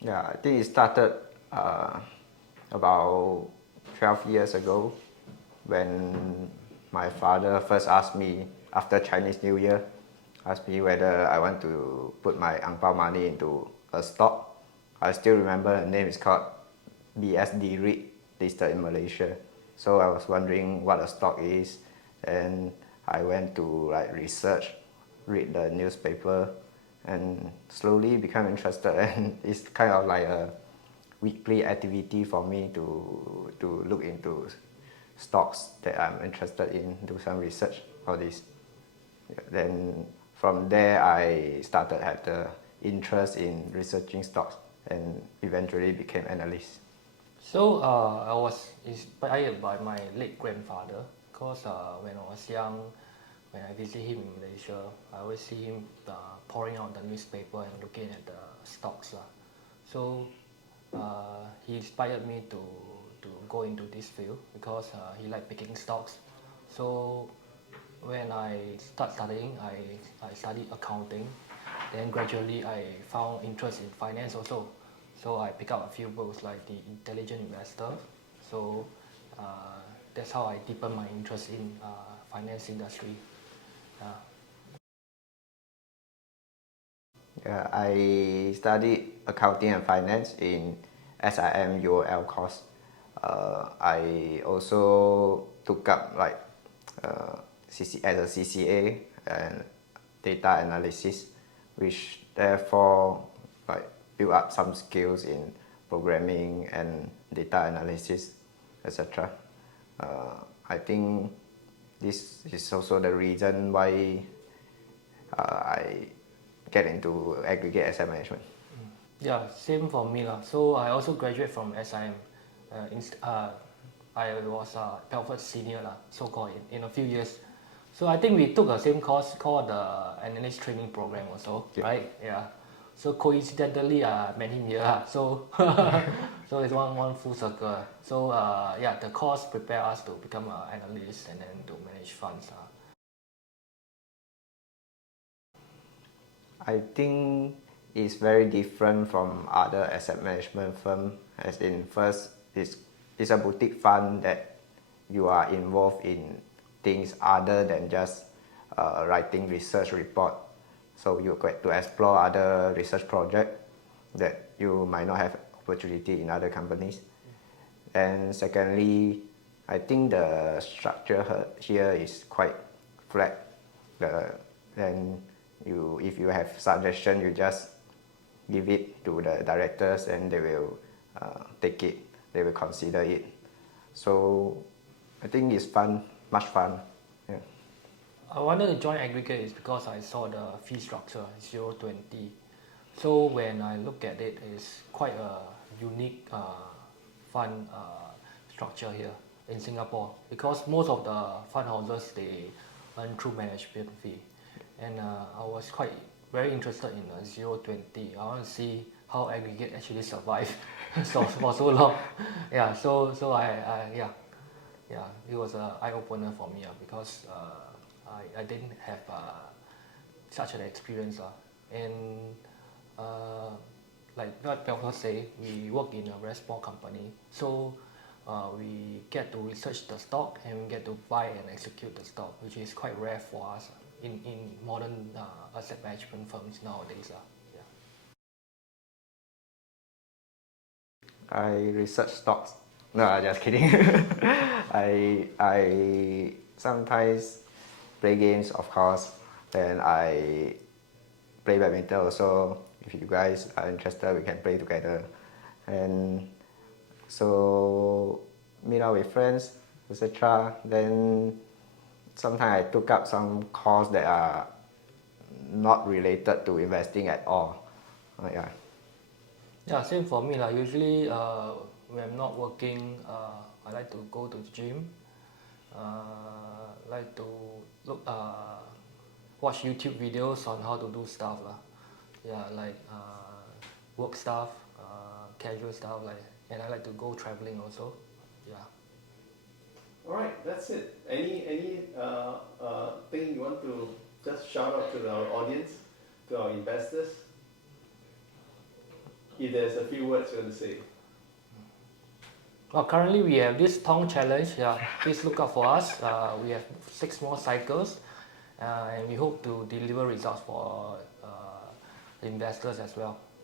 Yeah, I think it started about 12 years ago when my father first asked me after Chinese New Year, asked me whether I want to put my angpao money into a stock. I still remember the name is called BSD REIT, listed in Malaysia. So I was wondering what a stock is, and I went to research, read the newspaper, and slowly become interested. And it's kind of like a weekly activity for me to look into stocks that I'm interested in, do some research, all this. Then from there I started had the interest in researching stocks and eventually became analyst. So I was inspired by my late grandfather because when I was young, when I visit him in Malaysia, I always see him pouring out the newspaper and looking at the stocks. So he inspired me to go into this field because he liked picking stocks. So when I start studying, I studied accounting. Then gradually I found interest in finance also. So I pick up a few books like The Intelligent Investor. So that's how I deepen my interest in finance industry. Yeah. Yeah, I studied accounting and finance in SIM UOL course. I also took up as a CCA and data analysis, which therefore like build up some skills in programming and data analysis, etc. I think this is also the reason why I get into aggregate asset management. Yeah, same for me lah. So I also graduate from SIM. I was a Belfort senior lah, so called in a few years. So I think we took the same course called the analyst training program also, Yeah. right? Yeah. So coincidentally, I met him here. So so it's one full circle. So yeah, the course prepare us to become an analyst and then to manage funds. I think it's very different from other asset management firm. As in, first, it's a boutique fund that you are involved in things other than just writing research report. So you get to explore other research projects that you might not have opportunity in other companies. And secondly, I think the structure here is quite flat. Then if you have suggestion, you just give it to the directors and they will take it. They will consider it. So I think it's fun, much fun. Yeah. I wanted to join Aggregate is because I saw the fee structure 0.20. So when I look at it, it's quite a unique fund structure here in Singapore because most of the fund houses they earn through management fee, and I was quite very interested in 0.20. I want to see how Aggregate actually survive for so long. Yeah, so yeah, it was an eye opener for me because I didn't have such an experience. And like what Belfort say, we work in a very small company. So we get to research the stock and we get to buy and execute the stock, which is quite rare for us in modern asset management firms nowadays. Yeah. I research stocks. No, I'm just kidding. I sometimes play games, of course. Then I play badminton also. If you guys are interested, we can play together. And so meet up with friends, etc. Then sometimes I took up some course that are not related to investing at all. Yeah. Yeah, same for me. Usually, when I'm not working, I like to go to the gym. Like to look, watch YouTube videos on how to do stuff. Yeah, like work stuff, casual stuff. And I like to go traveling also. Yeah. All right, that's it. Any thing you want to just shout out to our audience, to our investors? if there's a few words you want to say. Well, currently we have this Tong challenge. Yeah, please look out for us. We have 6 more cycles, and we hope to deliver results for investors as well.